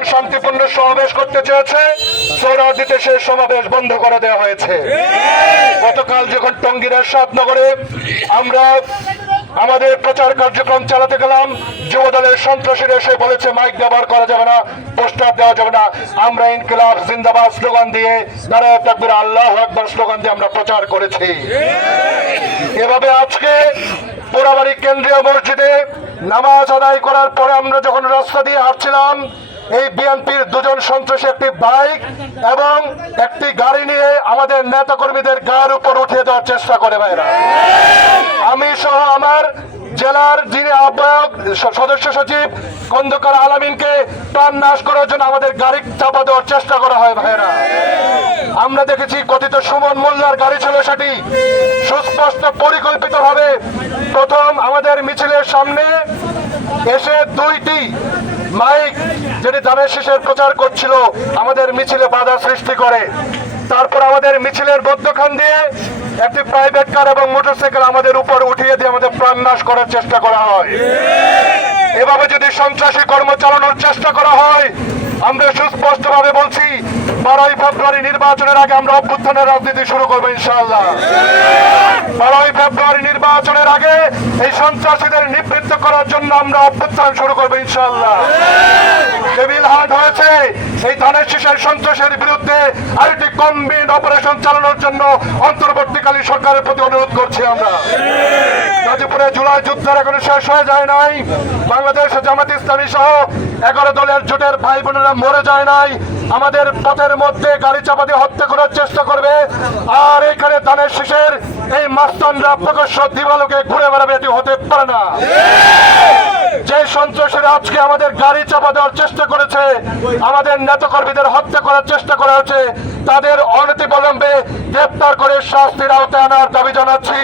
যখন শান্তিপূর্ণ সমাবেশ করতে চেয়েছে, সোহরাওয়ার্দীতে সেই সমাবেশ বন্ধ করে দেওয়া হয়েছে। গতকাল যখন টঙ্গীর এরশাদনগরে আমরা আমাদের প্রচার কার্যক্রম চালাতে গেলাম, যুব দলের সন্ত্রাসীরা এসে বলেছে মাইক ব্যবহার করা যাবে না, পোস্টার দেওয়া যাবে না। আমরা ইনকিলাব জিন্দাবাদ স্লোগান দিয়ে, নারায়ে তাকবীর আল্লাহু আকবার স্লোগান দিয়ে আমরা প্রচার করেছি। এভাবে আজকে পোড়াবাড়ি কেন্দ্রীয় মসজিদে নামাজ আদায় করার পরে আমরা যখন রাস্তা দিয়ে হাঁটছিলাম, এই বিএনপির দুজন সন্ত্রাসী একটি বাইক এবং একটি গাড়ি নিয়ে আমাদের নেতা কর্মীদের গায়ের উপর উঠিয়ে দেওয়ার চেষ্টা করে। ভাইরা, আমি সহ আমার জেলার যিনি আহ্বায়ক সদস্য সচিব খন্দকার আলামিনকে প্রাণ নাশ করার জন্য আমাদের গাড়ি চাপা দেওয়ার চেষ্টা করা হয়। ভাইরা, আমরা দেখেছি কথিত সুমন মোল্লার গাড়ি ছিল, সেটি সুস্পষ্ট পরিকল্পিতভাবে প্রথম আমাদের মিছিলের সামনে এসে দুইটি মাইক যেটি ধানের শীষের প্রচার করছিল আমাদের মিছিলে বাধা সৃষ্টি করে। তারপর আমাদের মিছিলের মধ্যখান দিয়ে একটি প্রাইভেট কার এবং মোটরসাইকেল আমাদের উপর উঠিয়ে দিয়ে আমাদের প্রাণ নাশ করার চেষ্টা করা হয়। এভাবে যদি সন্ত্রাসী কর্ম চালানোর চেষ্টা করা হয়, আমরা সুস্পষ্টভাবে বলছি 12ই ফেব্রুয়ারি নির্বাচনের আগে আমরা অভ্যুত্থানের রাজনীতি শুরু করবো ইনশাআল্লাহ। 12ই ফেব্রুয়ারি নির্বাচনের আগে এই সন্ত্রাসীদের নিবৃত্ত করার জন্য আমরা অভ্যুত্থান শুরু করবো ইনশাআল্লাহ। টেবিল হাট হয়েছে, এই ধানের শীষের সন্ত্রাসের বিরুদ্ধে আরেকটি কম্বিন অপারেশন চালানোর জন্য অন্তর্বর্তীকালীন সরকারের প্রতি অনুরোধ করছি আমরা। গাজীপুরে জুলাই যুদ্ধের এখনো শেষ হয়ে যায় নাই। বাংলাদেশ জামাত ইসলামী সহ 11 দলের জোটের ভাই বোনেরা মরে যায় নাই। আমাদের পথের মধ্যে গাড়ি চাপা দিয়ে হত্যা করার চেষ্টা করবে, আর এখানে ধানের শীষের এই মাস্তানরা প্রকাশ্য দিবালোকে ঘুরে বেড়াবে, এটি হতে পারে না। যে সন্ত্রাসীরা আজকে আমাদের গাড়ি চাপা দেওয়ার চেষ্টা করেছে, আমাদের নেতাকর্মীদের হত্যা করার চেষ্টা করা হয়েছে, তাদের অনতিবিলম্বে গ্রেপ্তার করে শাস্তির আওতায় আনার দাবি জানাচ্ছি।